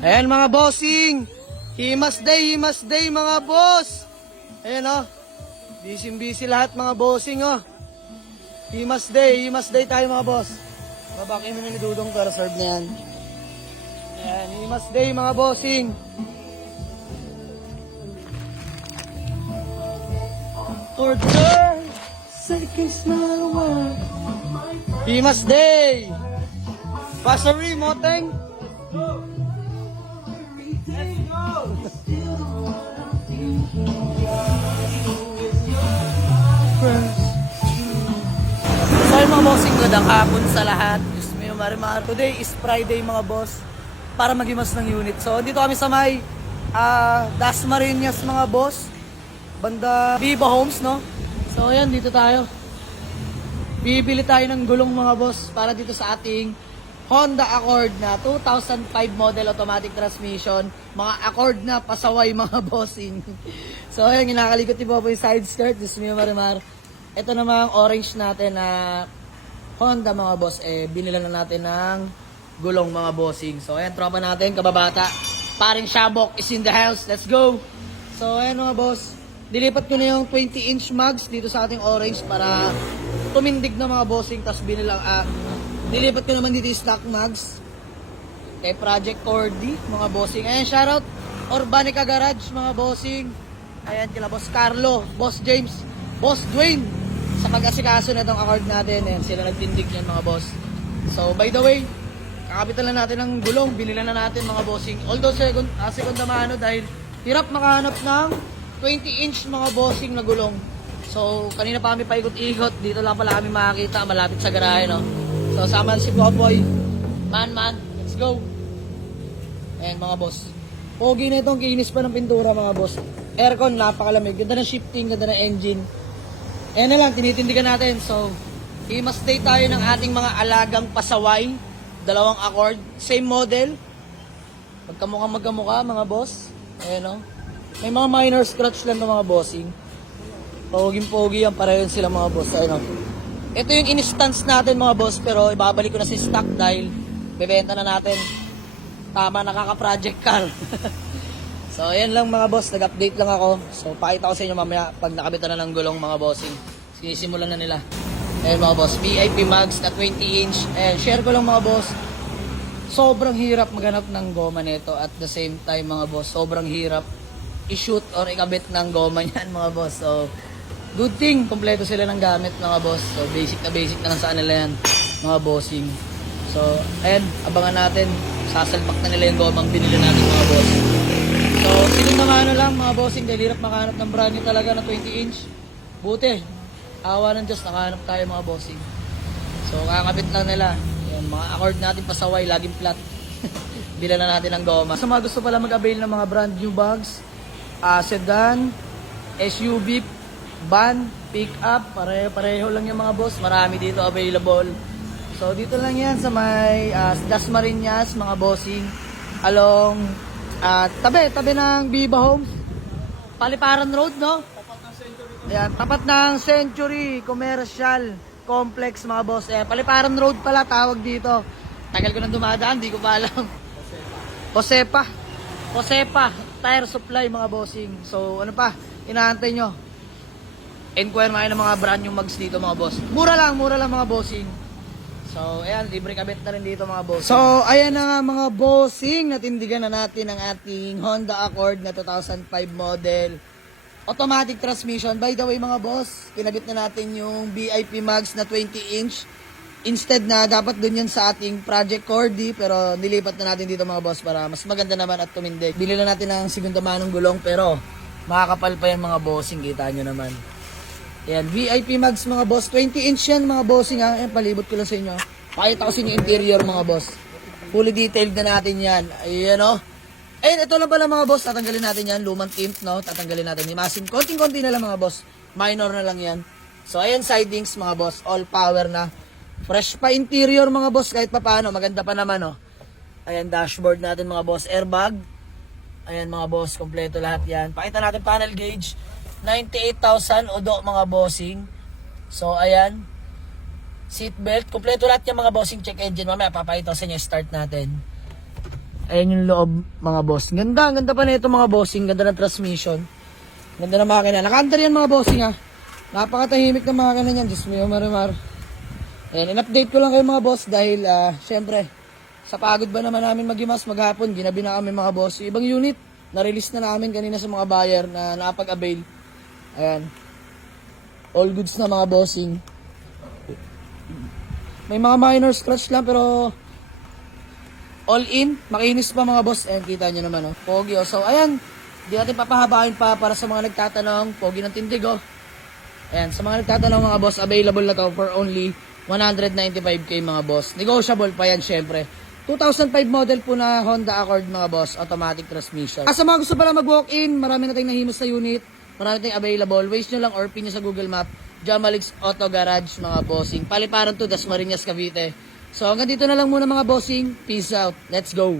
Ayan mga bossing. Himas day mga boss. Ayan o. Busy lahat mga bossing o. Himas day tayo mga boss. Babakin mo na ni Dudong to, reserve na yan. Ayan, himas day mga bossing. Order! Circus na naman. Himas day! Pasari, Moteng! So mga bossing, magandang hapon sa lahat. Diyos mo yung marimar. Today is Friday mga boss, para magimas ng unit. So dito kami sa may Dasmariñas mga boss, banda Viva Homes, no? So ayan, dito tayo. Bibili tayo ng gulong mga boss para dito sa ating Honda Accord na 2005 model automatic transmission. Mga Accord na pasaway mga bossing. So ayan, kinakalikot ni Bobo yung side skirt. Diyos mo yung marimar. Ito namang orange natin na Honda mga boss. Binila na natin ng gulong mga bossing. So ayan, tropa natin, kababata. Paring Shabok is in the house. Let's go! So ayan mga boss. Dilipat ko na yung 20-inch mugs dito sa ating orange para tumindig na mga bossing. Tapos dilipat ko naman dito yung stock mugs kay Project Cordy mga bossing. Ayan, shoutout Urbanica Garage mga bossing. Ayan, kila Boss Carlo, Boss James, Boss Dwayne sa pag-asikaso na itong Accord natin. Ayan, sila nagtindig yan mga boss. So by the way, kakapitan na natin ng gulong. Binila na natin mga bossing. Although second mano dahil hirap makahanap ng 20-inch mga bossing na gulong. So kanina pa kami paikot-ikot. Dito lang pala kami makakita malapit sa garahe, no? So sama si Popoy. Man, let's go. Ayan mga boss. Pogi na itong kinis pa ng pintura mga boss. Aircon, napakalamig. Ganda ng shifting, ganda ng engine. Ayan na lang, tinitindigan natin. So, i-must day tayo ng ating mga alagang pasaway. Dalawang Accord. Same model. Magkamukha mga boss. Ayan o. May mga minor scratch lang ng mga bossing. Poging-pogi yan. Pareho sila mga boss. Ayan o. Ito yung in-stance natin mga boss, pero ibabalik ko na si stock dahil bebenta na natin. Tama, nakaka-project car. So ayan lang mga boss, nag-update lang ako. So pakita ko sa inyo mamaya pag nakabitan na ng gulong mga bossing. Sinisimulan na nila. Ayan mga boss, VIP Mags na 20-inch. Ayan, share ko lang mga boss. Sobrang hirap maghanap ng goma nito. At the same time mga boss, sobrang hirap i-shoot or ikabit ng goma niyan mga boss. So good thing, kompleto sila ng gamit mga boss. So basic na lang sa kanila yan mga bossing. So ayan, abangan natin. Sasalpak na nila yung gomang binili natin mga boss. So sinong naman lang mga bossing, dahil hirap makahanap ng brand new talaga na 20-inch. Buti, awa ng Diyos, nakahanap tayo mga bossing. So kakabit lang nila. Ayan, mga Accord natin pasaway, laging flat. Bila na natin ang goma. Sa mga gusto pala mag-avail ng mga brand new bags, sedan, SUV, van, pick-up, pareho lang yung mga boss. Marami dito available. So dito lang yan sa may Dasmariñas mga bossing. Along tabi ng Viva Homes. Paliparan Road, no? Ayan, tapat ng Century Commercial Complex mga boss. Ayan, Paliparan Road pala tawag dito. Tagal ko nang dumadaan, di ko pa alam. Josepa Tire Supply mga bossing. So ano pa, inaantay nyo? Enquire kayo ng mga brand new mags dito mga boss. Mura lang mga bossing. So ayan, libre kabit na rin dito mga bossing. So ayan na nga mga bossing, natindigan na natin ang ating Honda Accord na 2005 model automatic transmission. By the way mga boss, kinabit na natin yung VIP Mags na 20-inch. Instead na dapat dun yan sa ating Project Cordy, pero nilipat na natin dito mga boss para mas maganda naman at tumindig. Bili na natin ng segunda manong gulong, pero makakapal pa yan mga bossing, kita nyo naman. Ayan, VIP Mags mga boss, 20-inch yan mga bossing ha. Ayan, palibot ko lang sa inyo. Pakita ko sa inyo interior mga boss. Fully detailed na natin yan. Ayan o. Ayan, ito lang pala mga boss, tatanggalin natin yan. Lumang tint, no? Tatanggalin natin. Masin, konting-konti na lang mga boss. Minor na lang yan. So ayan, sidings mga boss, all power na. Fresh pa interior mga boss, kahit pa paano, maganda pa naman oh. Ayan, dashboard natin mga boss, airbag. Ayan mga boss, kompleto lahat yan. Pakita natin panel gauge, 98,000 odo mga bossing. So ayan, seatbelt, kompleto lahat yung mga bossing. Check engine, mamaya papakita ko sa inyo, start natin. Ayan yung loob, mga boss. Ganda, ganda pa na ito mga bossing. Ganda ng transmission. Ganda ng makina. Naka-under yan mga bossing ha. Napakatahimik ng makina niyan. Diyos mo, marimar. Ayan, in-update ko lang kayo mga boss dahil, syempre, sa pagod ba naman namin magimas maghapon, ginabi na kami mga boss. Yung ibang unit, na-release na namin kanina sa mga buyer na nakapag-avail. Ayan. All goods na mga bossing. May mga minor scratch lang pero all in, makinis pa mga boss. Ayan, kita nyo naman, oh. Pogi, oh. So, ayan. Di natin papahabain pa para sa mga nagtatanong. Pogi ng tindig, oh. Ayan, sa mga nagtatanong mga boss, available na to for only 195k mga boss. Negotiable pa yan, syempre. 2005 model po na Honda Accord mga boss, automatic transmission. Sa mga gusto pala mag-walk-in, marami na tayong nahimos sa unit. Marami tayong available. Waste nyo lang or pin nyo sa Google Map. Jamalix Auto Garage mga bossing. Paliparan to, Dasmariñas, Cavite. So hanggang dito na lang muna mga bossing. Peace out. Let's go.